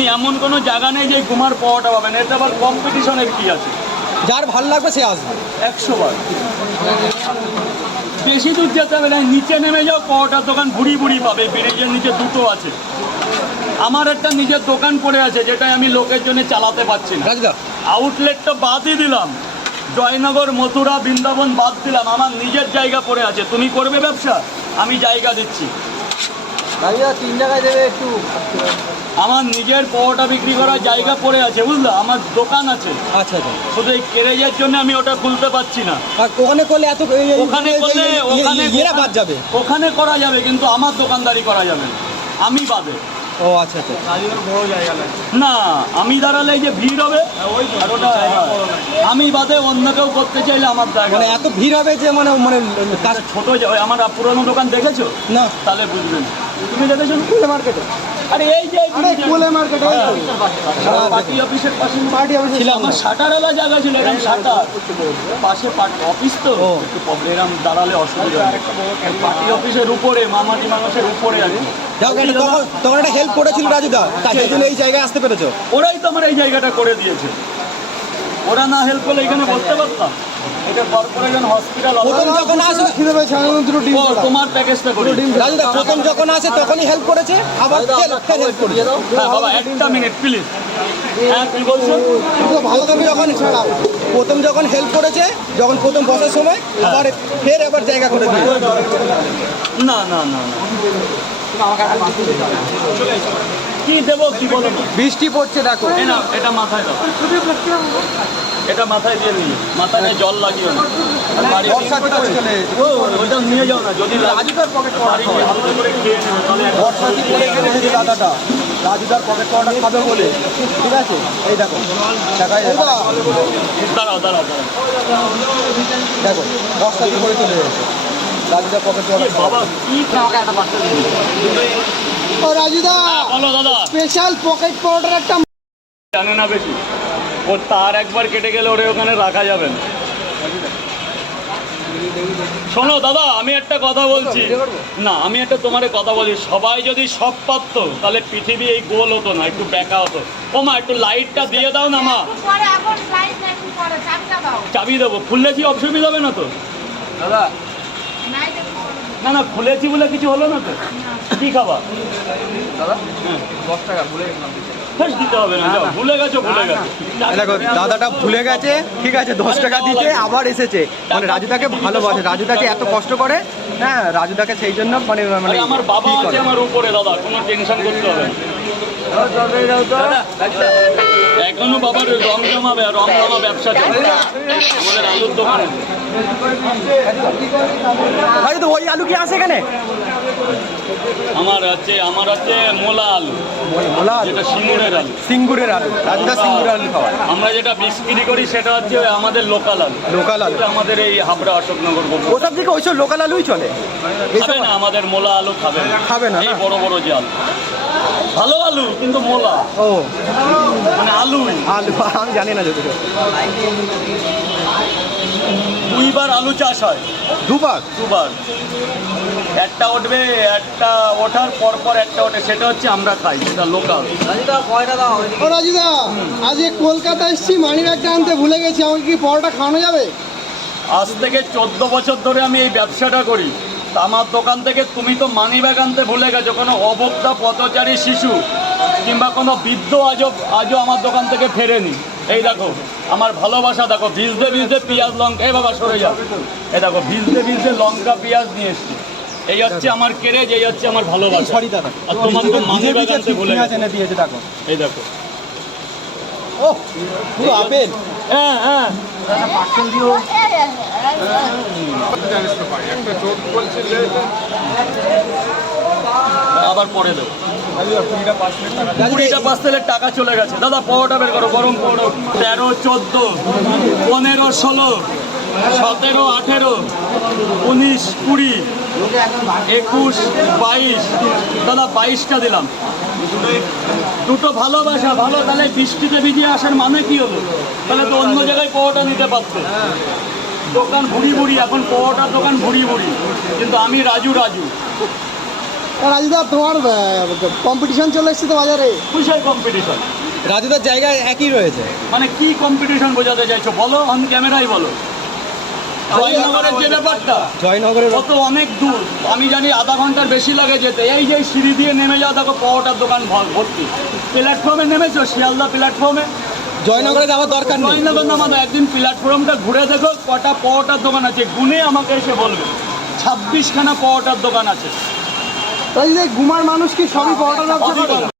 তুমি এমন কোনো জায়গা নেই যে কুমার পাওয়াটা পাবেন, এটা আবার কম্পিটিশনের কি আছে? যার ভালো লাগবে সে আসবে 100 বার। বেশি দূর যেতে হবে না, নিচে নেমে যাও, পাওয়াটার দোকান ভুড়ি ভুড়ি পাবে, ব্রিজের নিচে দুটো আছে। আমার একটা নিজের দোকান পড়ে আছে যেটা আমি লোকের জন্য চালাতে পারছি না। রাজুদা আউটলেটটা বাদই দিলাম, জয়নগর মথুরা বৃন্দাবন বাদ দিলাম, আমার নিজের জায়গা পড়ে আছে। তুমি করবে ব্যবসা, আমি জায়গা দিচ্ছি। রাজুদা 3 জায়গায় দেবে একটু। আমার নিজের পাওয়াটা বিক্রি করার জায়গা পড়ে আছে, বুঝলা, আমার দোকান আছে। আচ্ছা আচ্ছা। শুধু এই ক্যারেজের জন্য আমি ওটা খুলতে পারছি না। আর ওখানে করলে এত ওখানে করলে এরা বাদ যাবে। ওখানে করা যাবে কিন্তু আমার দোকানদারি করা যাবে না, আমি বাদে। ও আচ্ছা আচ্ছা। বড় জায়গা না, আমি দাঁড়ালে এই যে ভিড় হবে, আর ওটা আমি বাদে অন্য কেউ করতে চাইলে আমার জায়গা। মানে এত ভিড় হবে যে মানে মানে ছোট আমার পুরোনো দোকান দেখেছো না? তাহলে বুঝবে না। তুমি দেখেছো কোলে মার্কেটে? আরে এই যে কোলে মার্কেটে পার্টি অফিসের পাশে পার্টি অফিস ছিল, আমার শাটারওয়ালা জায়গা ছিল, এরকম শাটার পাশে অফিস, তো একটু এরকম দাঁড়ালে অসুবিধা। পার্টি অফিসের উপরে, মামাটি মানুষের উপরে আছে। তখন একটা হেল্প করেছিল রাজুদা, সেই জন্য এই জায়গায় আসতে পেরেছো। ওরাই তো আমার এই জায়গাটা করে দিয়েছে। ওরা না হেল্প করলে এখানে বসতে পারতাম। এটা কর্পোরেশন হসপিটাল। প্রথম যখন আসে তোমার প্যাকেজটা করি রাজুদা, প্রথম যখন আসে তখনই হেল্প করেছে, আবার হেল্প করেছে। হ্যাঁ বাবা, একটা মিনিট প্লিজ। হ্যাঁ কি বলছো? প্রথম যখন হেল্প করেছে, যখন প্রথম বসার সময়, আবার ফের এবার জায়গা করে দিয়ে। না না না না, কি দেবো কি বলো না? বৃষ্টি পড়ছে দেখো। না, এটা মাথায় দাও, এটা মাথায় দিয়ে নিয়ে, মাথায় জল লাগিও না। ওইটা নিয়ে যাও না, যদি রাজুদার পকেট বাড়ি গিয়ে হালকা করে খেয়ে নেবে, তাহলে বর্ষাতি পড়ে গেছে দাদাটা, রাজুদার পকেট পড়াটা খাবে বলে। ঠিক আছে, এই দেখো দাঁড়াও দাঁড়াও দাঁড়াও, দেখো বর্ষাতি পড়ে চলে গেছে রাজুদার পকেট পড়া। বাবা কি একটা বাচ্চা ও রাজুদা, বলো দাদা, স্পেশাল পকেট পাউডার একটা জানে না বেশি, ওর তার একবার কেটে গেলে ওরে ওখানে রাখা যাবে না। শোনো দাদা, আমি একটা কথা বলছি না, আমি একটা তোমার কথা বলছি, সবাই যদি সব পারত তাহলে পৃথিবী এই গোল হতো না, একটু বেঁকা হতো। ও মা, একটু লাইটটা দিয়ে দাও না মা। চাবি দেবো, খুললে কি অসুবিধা হবে না তো দাদা? না না, খুলেছি বলে কিছু হলো না তো? কি খাবা দাদা? 10 টাকা ভুলে গেলাম, দিতে হবে না, ভুলে গেছো ভুলে গেছো। দেখো দাদাটা ভুলে গেছে, ঠিক আছে, 10 টাকা দিতে আবার এসেছে। মানে রাজুদাকে ভালোবাসে, রাজুদাকে এত কষ্ট করে, হ্যাঁ, রাজুদাকে সেই জন্য মানে মানে আমার বাবা আছে আমার উপরে দাদা, কোনো টেনশন করতে হবে না। এখনো বাবার রং জমা ব্যবসা চলছে আমাদের আলুর দোকানে। ওই আলু কি আসে এখানে? আমার হচ্ছে মোলা আলু, যেটা সিঙ্গুরের আলু। সিঙ্গুরের আলু, রাজুদা সিঙ্গুরের আলু খাওয়া। আমরা যেটা বিক্রি করি সেটা হচ্ছে আমাদের লোকাল আলু। লোকাল আলু আমাদের এই হাবড়া অশোকনগর ওসব দিকে ওইসব লোকাল আলুই চলে। খাবে না, আমাদের মোলা আলু খাবে না, এই বড় বড় যে আলু, ভালো আলু কিন্তু মোলা। ও মানে আলু আমি জানি না যদি। 2 বার আলু চাষ হয়। 2 বার? একটা উঠবে, একটা ওঠার পর পর একটা ওঠে, সেটা হচ্ছে আমরা খাই, সেটা লোকাল। ও রাজুদা, আজ কলকাতা এসেছি, মানি ব্যাগটা আনতে ভুলে গেছি, আমাকে কি পরোটা খাওয়ানো যাবে? আজ থেকে 14 বছর ধরে আমি এই ব্যবসাটা করি। তা আমার দোকান থেকে তুমি তো মানি ব্যাগ আনতে ভুলে গেছো। কোনো অবক্তা পথচারী শিশু কিংবা কোনো বৃদ্ধ আজও আমার দোকান থেকে ফেরেনি। এই দেখো আমার ভালোবাসা, দেখো ভিজতে ভিজতে পেঁয়াজ লঙ্কা, এই বাবা সরে যাও, এই দেখো ভিজতে ভিজতে লঙ্কা পেঁয়াজ নিয়ে এসছি। এই হচ্ছে আমার কেরেজ, এই হচ্ছে আমার ভালোবাসা। সরি দাদা, আর তোমার তো মানি ব্যাগ আনতে ভুলে গেছো। দেখো এই দেখো, ও পুরো আপেল। হ্যাঁ হ্যাঁ, আবার পরে দেবো। 20টা পার্সেলের টাকা চলে গেছে দাদা। পরোটা বের করো, গরম পরো। 13, 14, 15, 16, 17, 18, 19, 20, 21, 22 দাদা, 22টা দিলাম। দুটো ভালোবাসা ভালো, তাহলে বৃষ্টিতে ভিজিয়ে আসার মানে কি হলো? তাহলে তো অন্য জায়গায় পরোটা নিতে পারতো। দোকান ভুড়ি ভুড়ি, এখন পরোটার দোকান ভুড়ি ভুড়ি, কিন্তু আমি রাজু। রাজুদা তোমার কম্পিটিশন চলে এসছে তো বাজারে। কিসের কম্পিটিশন? রাজুদার জায়গায় একই রয়েছে। মানে কি কম্পিটিশন বোঝাতে চাইছো বলো, অন ক্যামেরাই বলো। জয়নগরের যে ব্যাপারটা, জয়নগরের কত অনেক দূর, আমি জানি আধা ঘন্টার বেশি লাগে যেতে। এই যে সিঁড়ি দিয়ে নেমে যাও, দেখো পরোটার দোকান ভর্তি। প্ল্যাটফর্মে নেমেছো, শিয়ালদা প্ল্যাটফর্মে? জয়নগরে যাওয়ার দরকার নেই। জয়নগর নামানো, একদিন প্ল্যাটফর্মটা ঘুরে দেখো কটা পরোটার দোকান আছে, গুনে আমাকে এসে বলবে। 26খানা পরোটার দোকান আছে। তাই যে ঘুমার মানুষ কি সবই পরোটার ব্যবসা করে?